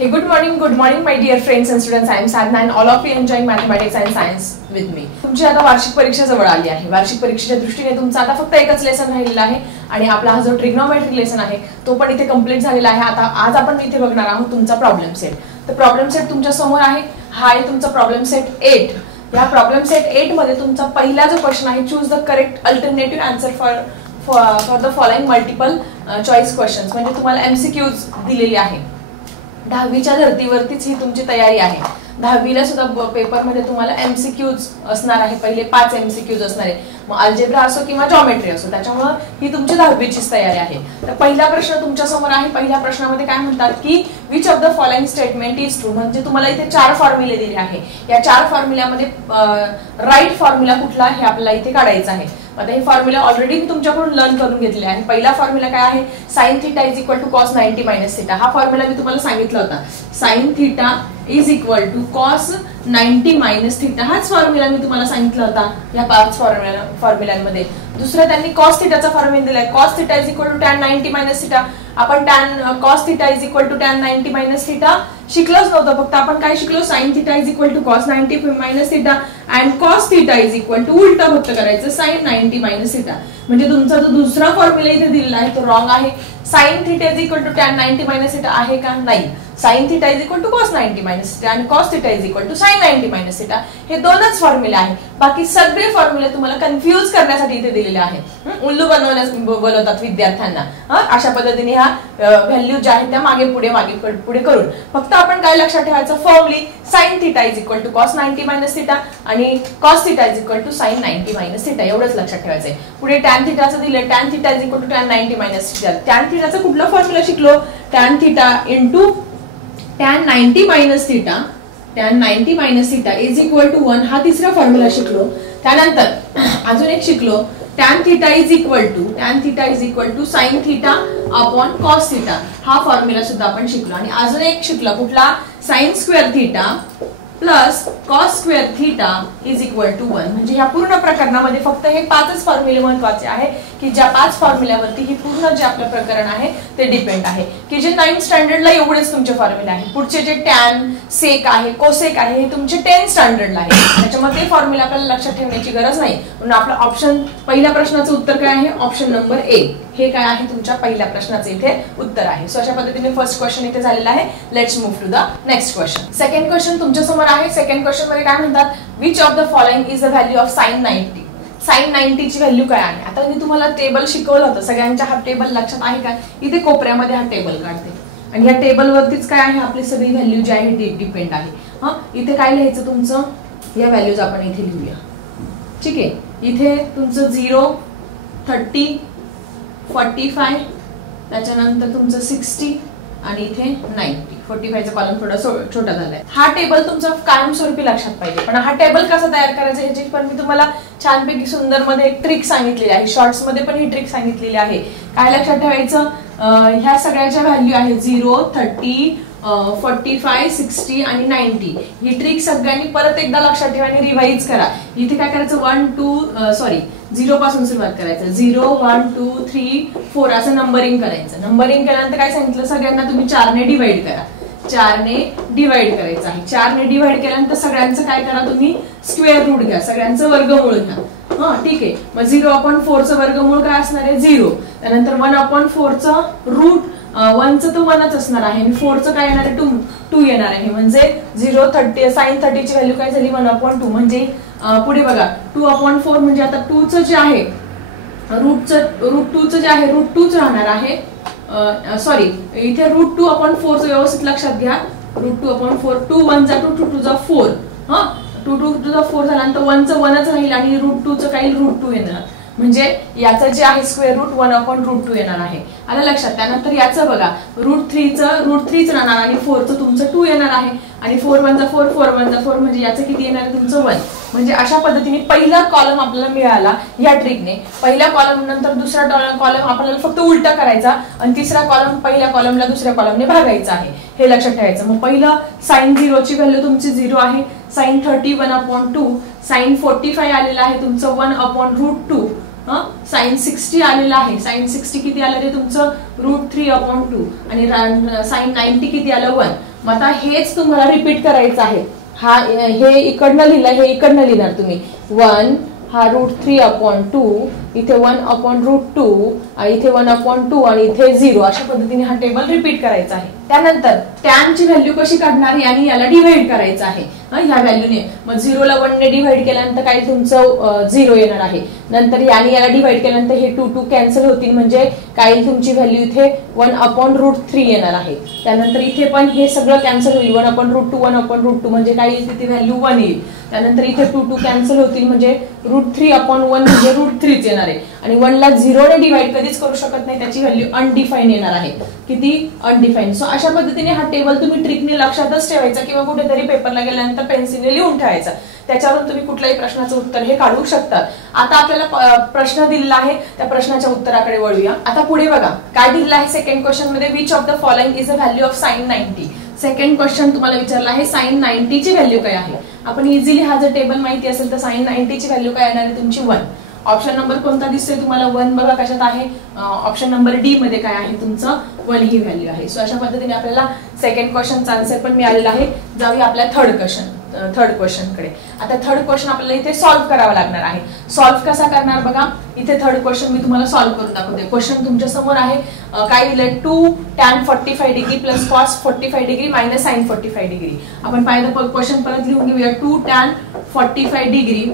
Hey, good morning, my dear friends and students. I am Sadhna and all of you enjoying mathematics and science with me. तुमची आता वार्षिक परीक्षा जवळ आली आहे. वार्षिक परीक्षेच्या दृष्टीने तुमचा आता फक्त एकच लेसन राहिलेला आहे आणि आपला हा जो ट्रिग्नोमेट्री लेसन आहे तो पण इथे कंप्लीट झालेला आहे. आता आज आपण इथे बघणार आहोत तुमचा प्रॉब्लेम सेट. तर प्रॉब्लेम सेट तुमच्या समोर आहे. हा आहे तुमचा प्रॉब्लेम सेट 8. या प्रॉब्लेम सेट 8 मध्ये तुमचा पहिला जो क्वेश्चन आहे, choose the correct alternative answer for the following multiple choice questions. म्हणजे तुम्हाला एमसीक्यूज दिलेली आहे. 10वीच्या धर्तीवरतीच ही तुमची तयारी आहे. 10वीला सुद्धा पेपरमध्ये तुम्हाला एमसीक्यूज असणार आहे. पहिले 5 एमसीक्यूज असणार आहे. मग अल्जेब्रा असो किंवा जॉमेट्री असो, त्याच्यामुळे ही तुमची 10वीचीच तयारी आहे. तर पहिला प्रश्न तुमच्या समोर आहे. पहिल्या प्रश्नामध्ये काय म्हणतात की which of the following statement is true. म्हणजे तुम्हाला इथे 4 फॉर्म्युले दिले आहे. या 4 फॉर्म्युल्यामध्ये राईट फॉर्म्युला कुठला हे आपल्याला इथे काढायचं आहे. आता हे फॉर्म्युला ऑलरेडी मी तुमच्याकडून लर्न करून घेतले आहे. पहिला फॉर्म्युला काय आहे, sin θ = cos 90 - θ. हा फॉर्म्युला मी तुम्हाला सांगितला होता. sin θ = cos 90 - θ. हाच फॉर्म्युला मी तुम्हाला सांगितला होता या 5 फॉर्म्युलांमध्ये. दुसरा त्यांनी cos θ चा फॉर्म्युला दिलाय. cos θ = tan 90 - θ. आपण cos θ = tan 90 - θ शिकलोच नव्हतं. फक्त आपण काय शिकलो, sin θ = cos 90 - θ and cos θ उलट फक्त करायचं sin 90 - θ. म्हणजे तुमचा जो दुसरा फॉर्म्युला इथे दिलेला आहे तो रॉंग आहे. sin θ = tan 90 - θ आहे का, नाही. sin θ = cos 90 - θ आणि cos θ = sin 90 - θ हे दोनच फॉर्म्युले आहे. बाकी सगळे फॉर्म्युले तुम्हाला कन्फ्यूज करण्यासाठी इथे दिलेले आहेत. उल्लू बनवण्यास बोलवतात विद्यार्थ्यांना. अशा पद्धतीने ह्या व्हॅल्यू ज्या आहेत त्या मागे पुढे करून फक्त आपण काय लक्षात ठेवायचं, फॉर्मली sin θ = cos 90 - θ आणि cos θ = sin 90 - θ एवढंच लक्षात ठेवायचंय. पुढे tan θ चं दिलं, tan θ = tan 90 - θ. tan θ चं कुठलं फॉर्म्युला शिकलो, tan θ * tan 90 - θ. tan 90 - θ = 1 हा तिसरा फॉर्म्युला शिकलो. त्यानंतर अजून एक शिकलो, tan θ = sin θ cos θ. हा फॉर्म्युला सुद्धा आपण शिकलो. आणि अजून एक शिकलो कुठला, sin² θ cos² θ = 1. म्हणजे या पूर्ण प्रकरणामध्ये फक्त हे 5च फॉर्म्युले महत्त्वाचे आहे की ज्या 5 फॉर्म्युल्यावरती ही पूर्ण जे आपलं प्रकरण आहे ते डिपेंड आहे. की जे 9th स्टँडर्डला एवढेच तुमचे फॉर्म्युले आहे. पुढचे जे tan, sec आहे, cosec आहे हे तुमचे 10th स्टँडर्डला आहे. त्याच्यामुळे ते फॉर्म्युला आपल्याला लक्षात ठेवण्याची गरज नाही. म्हणून आपलं ऑप्शन, पहिल्या प्रश्नाचं उत्तर काय आहे, ऑप्शन नंबर A हे काय आहे तुमच्या पहिल्या प्रश्नाचं इथे उत्तर आहे. सो अशा पद्धतीने फर्स्ट क्वेश्चन इथे झालेला आहे. Let's move to the next question. Second question तुमच्या समोर आहे. सेकंड क्वेश्चन मध्ये काय म्हणतात, which of the following is the value of sin 90. sin 90 ची व्हॅल्यू काय आहे. आता मी तुम्हाला टेबल शिकवलं होतं. सगळ्यांच्या हा टेबल लक्षात आहे का. इथे कोपऱ्यामध्ये हा टेबल काढते आणि या टेबल वरतीच काय आहे, आपली सगळी व्हॅल्यू जी आहे ती डिपेंड आहे. इथे काय लिहायचं तुमचं, या व्हॅल्यूज आपण इथे लिहूया. ठीक आहे. इथे तुमचं 0, 30, 45, त्याच्यानंतर तुमचं 60 आणि इथे 90. 45 चा कॉलम थोडा छोटा झालाय. हा टेबल तुमचा कायमस्वरूपी लक्षात पाहिजे. पण हा टेबल कसा तयार करायचा ह्याची पण मी तुम्हाला छानपैकी सुंदर मध्ये एक ट्रिक सांगितलेली आहे. शॉर्ट्स मध्ये पण ही ट्रिक सांगितलेली आहे. काय लक्षात ठेवायचं, ह्या सगळ्याच्या व्हॅल्यू आहे 0, 30, 45, 60 आणि 90. ही ट्रिक सगळ्यांनी परत एकदा लक्षात ठेवा आणि रिवाइज करा. इथे काय करायचं, 0 पासून सुरुवात करायचं. 0, 1, 2, 3, 4 असं नंबरिंग करायचं. नंबरिंग केल्यानंतर काय सांगितलं, सगळ्यांना तुम्ही 4 ने डिवाइड करा. 4 ने डिवाइड करायचं आहे. 4 ने डिवाइड केल्यानंतर सगळ्यांचं काय करा, तुम्ही स्क्वेअर रूट घ्या, सगळ्यांचं वर्गमूळ घ्या. ठीक आहे. मग 0/4 चं वर्गमूळ काय असणार आहे, 0. त्यानंतर 1/4 चं रूट 1 चं तर 1च असणार आहे आणि 4 चं काय येणार आहे, 2 येणार आहे. म्हणजे 0, 30 sin 30 ची व्हॅल्यू काय झाली, 1/2. म्हणजे पुढे बघा 2/4 म्हणजे आता 2 चं जे आहे रूट 2 चं जे आहे रूट 2च राहणार आहे. सॉरी, इथे रूट 2/4 चं व्यवस्थित लक्षात घ्या. रूट 2/4, 2 1 जा 2, 2 2 जा 4. 2 2 2 जा 4 झाल्यानंतर 1 चं 1च राहील आणि रूट 2 चं काही रूट 2 येणार. म्हणजे याचं जे आहे स्क्वेअर रूट 1/√2 येणार आहे. आलं लक्षात. त्यानंतर याचं बघा रूट 3च राहणार आणि 4 चं तुमचं 2 येणार आहे आणि 4 1 जा 4, 4 1 जा 4 म्हणजे याचं किती येणार आहे तुमचं 1. म्हणजे अशा पद्धतीने पहिला कॉलम आपल्याला मिळाला या ट्रिकने. पहिल्या कॉलम नंतर दुसरा कॉलम आपल्याला फक्त उलटा करायचा आणि तिसरा कॉलम पहिल्या कॉलमला दुसऱ्या कॉलमने भागायचा आहे. हे लक्षात ठेवायचं. मग पहिलं sin 0 ची व्हॅल्यू तुमची 0 आहे. sin 30 1/2, sin 45 आलेला आहे तुमचं 1/√2. sin 60 आलेला आहे. sin 60 किती आलं ते तुमचं √3/2 आणि sin 90 किती आलं 1. मग आता हेच तुम्हाला रिपीट करायचं आहे. हे इकडनं लिहिलं, हे इकडनं लिहिणार तुम्ही. 1 हा √3/2, इथे 1/√2, इथे 1/2 आणि इथे 0. अशा पद्धतीने हा टेबल रिपीट करायचा आहे. त्यानंतर tan ची व्हॅल्यू कशी काढणार, यानी याला डिव्हाइड करायचं आहे ह्या व्हॅल्यूने. मग 0 ला 1 ने डिव्हाइड केल्यानंतर काय तुमचं 0 येणार आहे. नंतर याने याला डिव्हाइड केल्यानंतर हे 2 कॅन्सल होतील, म्हणजे काय तुमची व्हॅल्यू इथे 1/√3 येणार आहे. त्यानंतर इथे पण हे सगळं कॅन्सल होईल, 1/√2 1/√2 म्हणजे काय येईल तिथे व्हॅल्यू 1 येईल. त्यानंतर इथे 2 कॅन्सल होतील, म्हणजे √3/1 म्हणजे √3 येणार आहे. आणि 1 ला 0 ने डिव्हाइड कधीच करू शकत नाही, त्याची व्हॅल्यू अनडिफाईन येणार आहे. किती अनडिफाईन. सो अशा पद्धतीने हा टेबल तुम्ही ट्रिकने लक्षातच ठेवायचा किंवा कुठेतरी पेपरला गेल्यानंतर पेन्सिलने लिहून ठेवायचा. त्याच्यावरून तुम्ही कुठल्याही प्रश्नाचं उत्तर हे काढू शकता. आता आपल्याला प्रश्न दिलेला आहे, त्या प्रश्नाच्या उत्तराकडे वळूया. आता पुढे बघा काय दिलेलं आहे सेकंड क्वेश्चन मध्ये. Which of the following is a value of sin 90. Second question तुम्हाला विचारला आहे sin 90 ची व्हॅल्यू काय आहे. आपण इझिली हा जर टेबल माहिती असेल तर sin 90 ची व्हॅल्यू काय येणार आहे तुमची 1. ऑप्शन नंबर कोणता दिसतोय तुम्हाला 1 बघा कशात आहे. ऑप्शन नंबर डी मध्ये काय आहे तुमचं 1 ही व्हॅल्यू आहे. सो अशा पद्धतीने आपल्याला सेकंड क्वेश्चनचा आन्सर पण मिळालेला आहे. जाऊया आपल्या थर्ड क्वेश्चन कडे. आता थर्ड क्वेश्चन आपल्याला इथे सॉल्व्ह करावा लागणार आहे. सॉल्व्ह कसा करणार बघा. इथे थर्ड क्वेश्चन मी तुम्हाला सॉल्व्ह करून दाखवते. क्वेश्चन तुमच्या समोर आहे. काय दिलंय 2 tan 45 degree plus cos 45 degree minus sin 45 degree. आपण पाहिलं क्वेश्चन परत लिहून घेऊया. 2 tan 45 डिग्री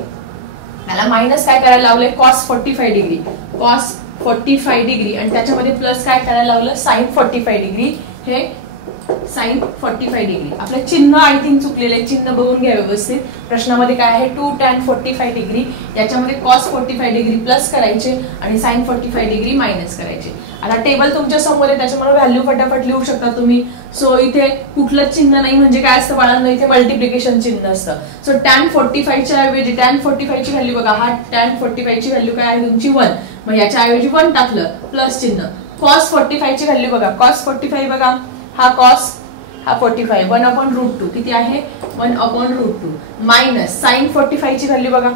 याला मायनस काय करायला लावले cos 45 डिग्री, cos 45 डिग्री आणि त्याच्यामध्ये प्लस काय करायला लावलं sin 45 डिग्री. हे sin 45 डिग्री. आपलं चिन्ह आय थिंक चुकलेलं आहे, चिन्ह बघून घ्या व्यवस्थित. प्रश्नामध्ये काय आहे 2 tan 45 डिग्री, याच्यामध्ये cos 45 डिग्री प्लस करायचे आणि sin 45 डिग्री मायनस करायचे. आता टेबल तुमच्या समोर आहे, त्याच्यामुळे व्हॅल्यू फटाफट लिहू शकता तुम्ही. सो इथे कुठलं चिन्ह नाही, म्हणजे काय असतं बाळांनो, इथे मल्टिप्लिकेशन चिन्ह असतं. सो tan 45 च्या ऐवजी tan 45 ची व्हॅल्यू बघा, हा tan 45 ची व्हॅल्यू काय आहे तुमची 1. मग याच्या ऐवजी 1 टाकलं प्लस चिन्ह. cos 45 ची व्हॅल्यू बघा, cos 45 बघा, हा cos हा 45 1/√2 किती आहे 1/√2 मायनस sin 45 ची व्हॅल्यू बघा,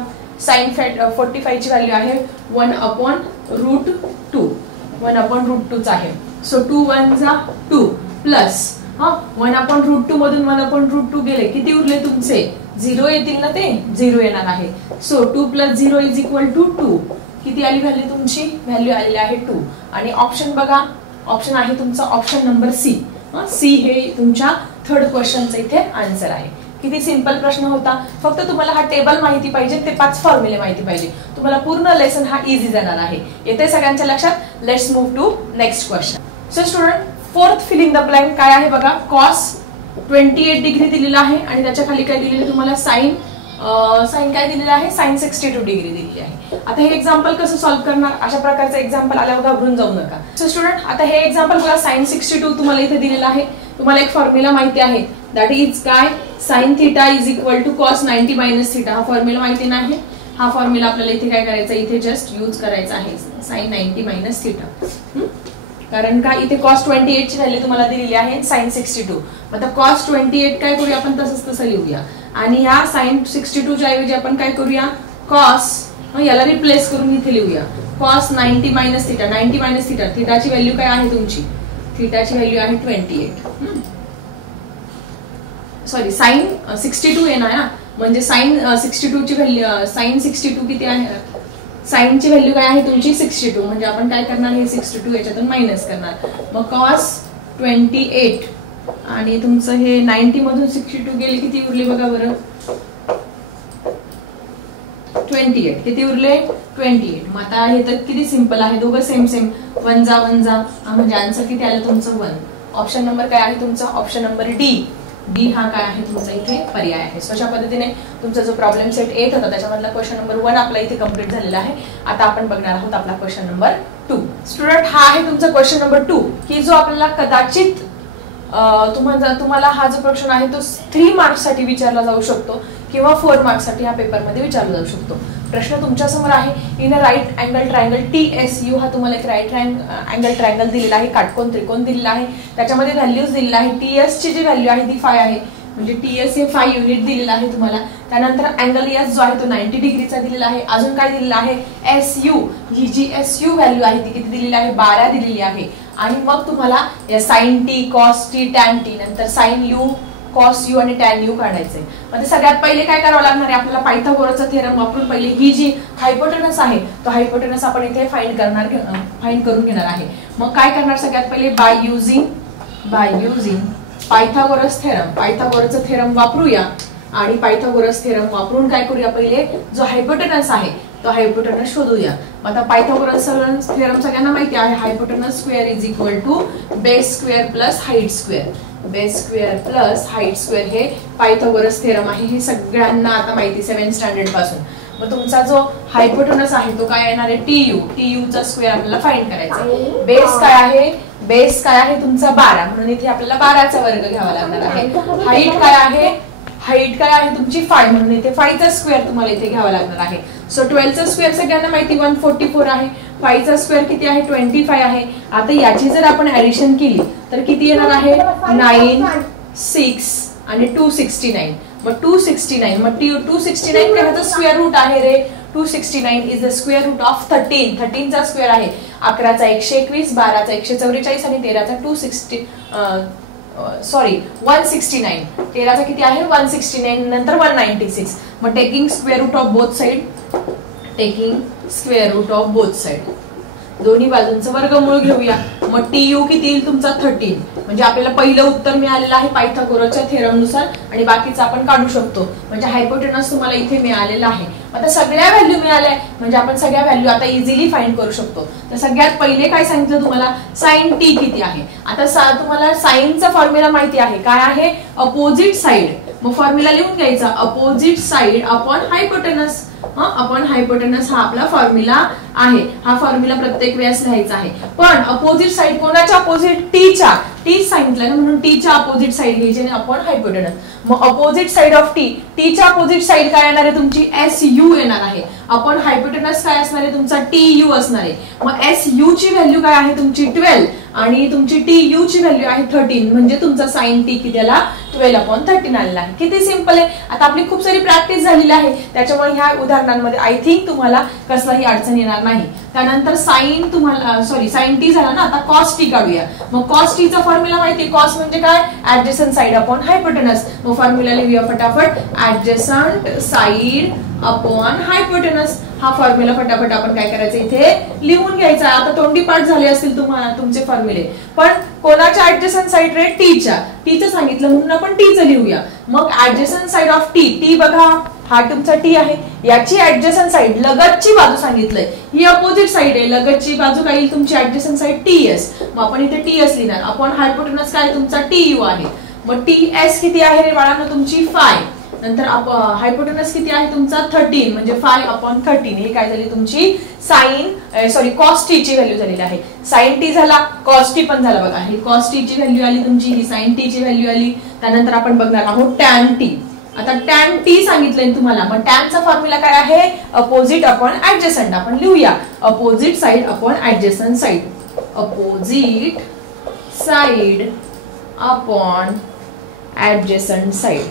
sin 45 ची व्हॅल्यू आहे 1/√2 1/√2 आहे. सो 2 1 जा 2 प्लस 1/√2 मधून 1/√2 गेले, किती उरले तुमचे 0 येतील ना, ते 0 येणार आहे. सो 2 + 0 = 2. किती आली व्हॅल्यू तुमची, व्हॅल्यू आलेली आहे 2. आणि ऑप्शन बघा, ऑप्शन आहे तुमचा ऑप्शन नंबर सी. सी हे तुमच्या थर्ड क्वेश्चनचा इथे आन्सर आहे. किती सिंपल प्रश्न होता. फक्त तुम्हाला हा टेबल माहिती पाहिजे, ते 5 फॉर्म्युले माहिती पाहिजे, तुम्हाला पूर्ण लेसन हा इझी जाणार आहे. येते सगळ्यांच्या लक्षात. Let's move to next question. So student, fourth fill in the blank काय आहे बघा. cos 28 डिग्री दिलेला आहे आणि त्याच्या खाली काय दिलेलं तुम्हाला sin काय दिलेलं आहे, sin 62 डिग्री दिलेली आहे. आता हे एक्झाम्पल कसं सॉल्व्ह करणार, अशा प्रकारचं एक्झाम्पल आल्यावर घाबरून जाऊ नका. सो स्टुडंट, आता हे एक्झाम्पल बघा, sin 62 तुम्हाला इथे दिलेलं आहे. तुम्हाला एक फॉर्म्युला माहिती आहे, दॅट इज काय sin θ = cos 90 - θ. हा फॉर्म्युला माहिती नाही. हा फॉर्म्युला आपल्याला इथे काय करायचा, इथे जस्ट यूज करायचा आहे sin 90 - θ. कारण का इथे cos 28 ची व्हॅल्यू तुम्हाला दिलेली आहे, sin 62. आता cos 28 काय करूया आपण, तसं लिहूया. आणि या sin 62 च्या ऐवजी आपण काय करूया, cos याला रिप्लेस करून इथे लिहूया cos 90 - θ. 90 - θ, थीटाची व्हॅल्यू काय आहे तुमची, थीटाची व्हॅल्यू आहे 28. सॉरी, sin 62 येणार ना, म्हणजे sin 62 ची व्हॅल्यू, sin 62 किती आहे, sin ची व्हॅल्यू काय आहे तुमची 62. म्हणजे आपण काय करणार, हे 62 याच्यातून मायनस करणार. मग cos 28 आणि तुमचं हे 90 मधून 62 गेले, किती उरले बघा बरं, 28. किती उरले 28. मग आता हे तर किती सिंपल आहे, दोघं सेम 1 जा 1 जा, म्हणजे आन्सर किती आलं तुमचं 1. ऑप्शन नंबर काय आहे तुमचा, ऑप्शन नंबर डी हा काय आहे तुमचा इथे पर्याय आहे. अशा पद्धतीने तुमचा जो प्रॉब्लेम सेट 8 होता त्याच्यामधला क्वेश्चन नंबर 1 आपला इथे कम्प्लीट झालेला आहे. आता आपण बघणार आहोत आपला क्वेश्चन नंबर 2. स्टुडंट, हा आहे तुमचा क्वेश्चन नंबर 2, की जो आपल्याला कदाचित तुम्हाला हा जो प्रश्न आहे तो 3 मार्क्स साठी विचारला जाऊ शकतो किंवा 4 मार्क्स साठी हा पेपर मध्ये विचारला जाऊ शकतो. प्रश्न तुमच्या समोर आहे. In a right angle triangle TSU, हा तुम्हाला एक राईट अँगल ट्रायंगल दिलेला आहे, काटकोन त्रिकोण दिलेला आहे, त्याच्यामध्ये व्हॅल्यूज दिलेला आहे. TS ची जी व्हॅल्यू आहे ती 5 आहे, म्हणजे TS हे 5 युनिट दिलेला आहे तुम्हाला. त्यानंतर अँगल S जो आहे तो 90 डिग्रीचा दिलेला आहे. अजून काय दिलेला आहे, SU, ही जी SU व्हॅल्यू आहे ती किती दिलेली आहे, 12 दिलेली आहे. आणि मग तुम्हाला या sine T, cos T, tan T, नंतर साइन यू, कॉस यू आणि टॅन यू काढायचे. मग सगळ्यात पहिले काय करावं लागणार आहे आपल्याला, पायथागोरसचा थेरम वापरून पहिले ही जी हायपोटेनस आहे तो हायपोटेनस आपण इथे फाइंड करून घेणार आहे. मग काय करणार सगळ्यात पहिले, बाय युझिंग पायथागोरस थेरम वापरूया आणि पायथागोरस थेरम वापरून काय करूया, पहिले जो हायपोटेनस आहे तो हायपोटेनस शोधूया. आता पायथागोरस थेरम सगळ्यांना माहिती आहे, hypotenuse square is equal to base square plus height square. Base square plus height square हे पायथागोरस थेरम आहे, हे सगळ्यांना आता माहिती 7th स्टँडर्ड पासून. मग तुमचा जो हायपोटेनस आहे तो काय येणार आहे, टीयू चा स्क्वेअर आपल्याला फाइंड करायचा. बेस काय आहे तुमचा 12, म्हणून इथे आपल्याला 12चा वर्ग घ्यावा लागणार आहे. हाईट काय आहे तुमची 5, म्हणून इथे 5चा स्क्वेअर तुम्हाला इथे घ्यावा लागणार आहे. सो 12चा स्क्वेअर सगळ्यांना माहिती 144 आहे, 5चा स्क्वेअर किती आहे 25 आहे. आता याची जर आपण ऍडिशन केली तर किती येणार आहे, 9, 6 आणि 269. मग 269, मग 269 काय ह्याचा स्क्वेअर रूट आहे रे, 269 is the square root of 13. 13चा स्क्वेअर आहे 11चा 121, 12चा 144 आणि 13चा 169. 13चा किती आहे 169, नंतर 196. मग taking square root of both side, दोन्ही बाजूंचं वर्गमूळ घेऊया. मग टीयू किती येईल तुमचा 13, म्हणजे आपल्याला पहिलं उत्तर मिळालेलं आहे पायथागोरसच्या थेरम नुसार आणि बाकीचं आपण काढू शकतो. म्हणजे हायपोटेनस तुम्हाला इथे मिळालेला आहे. आता सगळ्या व्हॅल्यू मिळाल्या म्हणजे आपण सगळ्या व्हॅल्यू आता इझिली फाइंड करू शकतो. तर सगळ्यात पहिले काय सांगितलं तुम्हाला, साइन टी किती आहे. आता तुम्हाला साइनचा फॉर्म्युला माहिती आहे, काय आहे, अपोजिट साइड. मग फॉर्म्युला लिहून घ्यायचा, opposite side upon hypotenuse. Upon hypotenuse हा आपला फॉर्म्युला आहे. हा फॉर्म्युला प्रत्येक वेळेस लिहायचा आहे. पण अपोजिट साइड कोणाच्या अपोजिट, टीच्या. टी सांगितलं ना, म्हणून टीच्या अपोजिट साइड घ्यायची अपॉन हायपोटेनस. मग अपोजिट साइड ऑफ टीच्या अपोजिट साइड काय येणार आहे तुमची, SU येणार आहे. अपॉन हायपोटेनस काय असणार आहे तुमचा, TU असणार आहे. मग SU ची व्हॅल्यू काय आहे तुमची 12 आणि तुमची TU ची व्हॅल्यू आहे 13, म्हणजे तुमचा साइन टी किती आला 12/13 आलेला आहे. किती सिंपल आहे. आता आपली खूप सारी प्रॅक्टिस झालेली आहे, त्याच्यामुळे ह्या उदाहरणांमध्ये आय थिंक तुम्हाला कसलाही अडचण येणार नाही. त्यानंतर साइन टी झाला ना, आता कॉस टी काढूया. मग कॉस टीचा फॉर्म्युला माहिती, कॉस म्हणजे काय, ऍडजसंट साइड अपॉन हायपोटेनस. मग फॉर्म्युला लिहूया फटाफट, ऍडजसंट साइड अपॉन हायपोटेनस. हा फॉर्म्युला फटाफट आपण काय करायचं इथे लिहून घ्यायचा. आता तोंडी पाठ झाले असतील तुम्हाला तुमचे फॉर्म्युले, पण कोणाच्या ऍडजसंट साइड रे, टीचं सांगितलं म्हणून आपण टीचं लिहूया. मग ऍडजसंट साइड ऑफ टी बघा, हा तुमचा टी आहे, याची ऍडजसंट साइड लगतची बाजू सांगितलंय, ही अपोजिट साइड आहे, लगतची बाजू काय येईल तुमची ऍडजसंट साइड TS. मग आपण इथे TS लिहिणार. अपॉन हायपोटेनस काय तुमचा TU आहे. मग TS किती आहे रे बाळांनो तुमची 5, नंतर हायपोटेनस किती आहे तुमचा 13, म्हणजे 5/13. हे काय झाली तुमची कॉस टी ची व्हॅल्यू झालेली आहे. साइन टी झाला, कॉस टी पण झाला बघा. ही कॉस टी ची व्हॅल्यू आली तुमची, ही साइन टी ची व्हॅल्यू आली. त्यानंतर आपण बघणार आहोत टॅन टी. आता टॅन टी सांगितलंय तुम्हाला, मग टॅनचा फॉर्म्युला काय आहे, अपोजिट अपॉन ऍडजसंट. आपण लिहूया opposite side upon adjacent side. Opposite side upon adjacent side.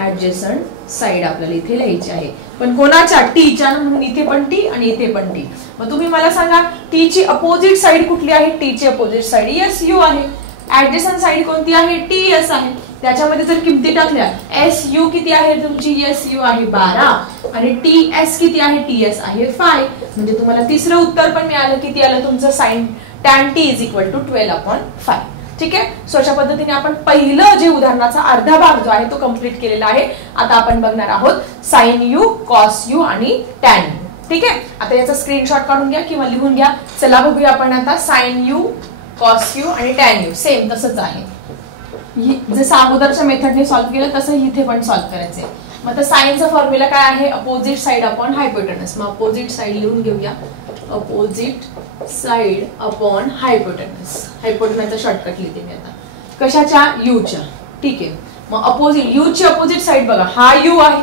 Adjacent side आपल्याला इथे लिहायची आहे, पण कोणाच्या, टीच्या, म्हणून इथे पण टी आणि इथे पण टी. मग तुम्ही मला सांगा टीची अपोजिट साइड कुठली आहे, टीची अपोजिट साइड SU आहे. ऍडजसंट साइड कोणती आहे, TS आहे. त्याच्यामध्ये जर किमती टाकल्या, SU किती आहे तुमची, SU आहे 12 आणि TS किती आहे, TS आहे 5. म्हणजे तुम्हाला तिसरं उत्तर पण मिळालं, किती आलं तुमचं, sine tan T is equal to 12/5. ठीक आहे. सो अशा पद्धतीने आपण पहिलं जे उदाहरणाचा अर्धा भाग जो आहे तो कंप्लीट केलेला आहे. आता आपण बघणार आहोत साइन यू, कॉस यू आणि टॅन यू. ठीक आहे. आता याचा स्क्रीनशॉट काढून घ्या किंवा लिहून घ्या. चला बघूया आपण आता साइन यू, कॉस यू आणि टॅन यू. सेम तसंच आहे, जसं अगोदरच्या मेथडने सॉल्व्ह केलं तसं इथे पण सॉल्व्ह करायचंय. मग आता साइनचा फॉर्म्युला काय आहे, अपोजिट साइड अपॉन हायपोटेनस. मग अपोजिट साइड लिहून घेऊया, अपोजिट साइड अपॉन हायपोटेनस. हायपोटेनसचा शॉर्टकट लिहिते मी आता, कशाच्या, यूच्या. ठीक आहे. मग अपोजिट, यूची अपोजिट साइड बघा, हा यू आहे,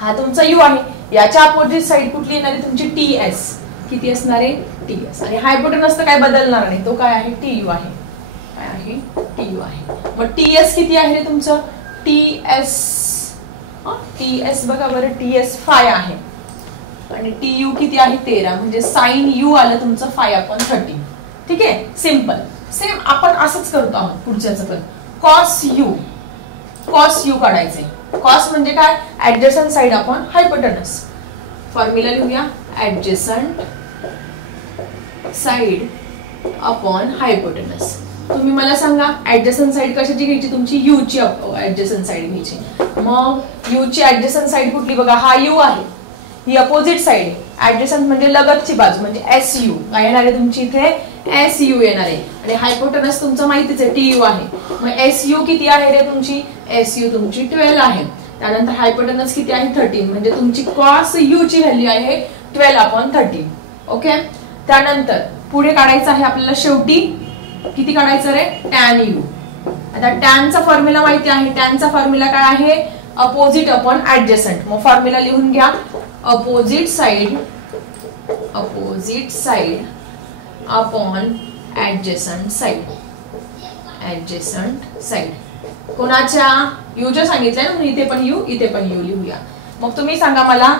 हा तुमचा यू आहे. याच्या अपोजिट साइड कुठली येणार आहे तुमची TS. किती असणार आहे TS. आणि हायपोटेनस तर काय बदलणार नाही, तो काय आहे TU आहे. काय आहे TU आहे. मग TS किती आहे रे तुमचं, TS बघा बरं, TS 5 आहे आणि TU किती आहे 13, म्हणजे साइन यू आलं तुमचं 5/13. ठीक आहे, सिंपल. सेम आपण असंच करतो आहोत पुढच्याचं पण. कॉस यू काढायचे. कॉस म्हणजे काय, adjacent side upon hypotenuse. Formula लिहूया, ऍडजसंट साइड अपॉन हायपोटेनस. तुम्ही मला सांगा ऍडजसंट साइड कशाची घ्यायची, तुमची यू ची ऍडजसंट साइड घ्यायची. मग यू ची ऍडजसंट साइड कुठली बघा, हा यू आहे, ही अपोजिट साइड. ऍडजसंट म्हणजे लगतची बाजू म्हणजे एस यू. काय येणार आहे तुमची इथे, एस यू येणार आहे. आणि हायपोटेनस तुमचं माहितीच आहे टी यू आहे. मग एस यू किती आहे रे तुमची, एस यू तुमची 12 आहे. त्यानंतर हायपोटेनस किती आहे 13, म्हणजे तुमची कॉस यू ची व्हॅल्यू आहे 12/13. ओके. त्यानंतर पुढे काढायचं आहे आपल्याला शेवटी किती काढायचं रे, टॅन यू. आता टॅनचा फॉर्म्युला माहिती आहे, टॅनचा फॉर्म्युला काय आहे, अपोजिट अपॉन ऍडजसंट. मग फॉर्म्युला लिहून घ्या, opposite side upon adjacent side. कोणाच्या, यूच्या सांगितलंय ना, इथे पण यू इथे पण यू लिहूया. मग तुम्ही सांगा मला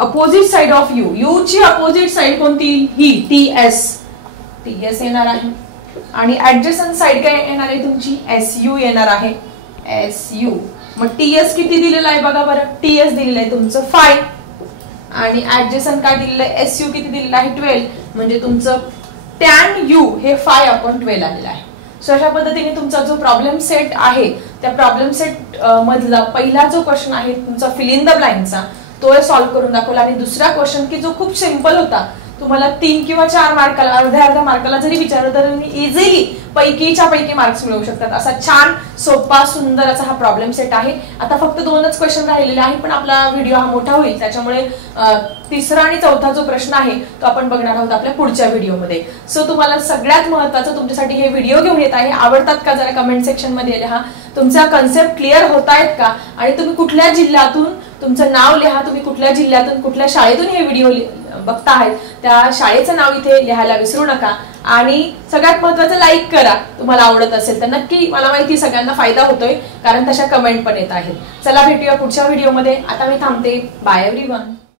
opposite side of you, you ची अपोजिट साइड कोणती, ही टीएस येणार आहे. आणि ऍडजसंट साइड काय येणार आहे तुमची, एस यू येणार आहे, एस यू. मग टीएस किती दिलेला आहे बघा बरं, टीएस दिलेलं आहे तुमचं 5 आणि ऍडजसंट काय दिलेलं आहे, एस यू किती दिलेलं आहे 12, म्हणजे तुमचं टॅन यू हे 5/12 आलेलं आहे. सो अशा पद्धतीने तुमचा जो प्रॉब्लेम सेट आहे त्या प्रॉब्लेम सेट मधला पहिला जो क्वेश्चन आहे तुमचा फिल इन द ब्लँकचा तो सॉल्व्ह करून दाखवला. आणि दुसरा क्वेश्चन की जो खूप सिंपल होता, तुम्हाला 3 किंवा 4 मार्काला, अर्ध्या मार्काला जरी विचारलं तर तुम्ही इझिली पैकीच्या पैकी मार्क्स मिळवू शकतात. असा छान सोपा सुंदर असा हा प्रॉब्लेम सेट आहे. आता फक्त 2च क्वेश्चन राहिलेले आहे, पण आपला व्हिडिओ हा मोठा होईल त्याच्यामुळे तिसरा आणि चौथा जो प्रश्न आहे तो आपण बघणार आहोत आपल्या पुढच्या व्हिडिओमध्ये. सो तुम्हाला सगळ्यात महत्त्वाचं तुमच्यासाठी हे व्हिडिओ घेऊन येत आहे. आवडतात का जरा कमेंट सेक्शन मध्ये लिहा. तुमचा कन्सेप्ट क्लिअर होत आहेत का, आणि तुम्ही कुठल्या जिल्ह्यातून, तुमचं नाव लिहा, तुम्ही कुठल्या जिल्ह्यातून कुठल्या शाळेतून हे व्हिडिओ बघता आहेत त्या शाळेचं नाव इथे लिहायला विसरू नका. आणि सगळ्यात महत्त्वाचं लाईक करा, तुम्हाला आवडत असेल तर. नक्की मला माहिती सगळ्यांना फायदा होतोय कारण तशा कमेंट पण येत आहेत. चला भेटूया पुढच्या व्हिडिओमध्ये. आता मी थांबते. Bye everyone.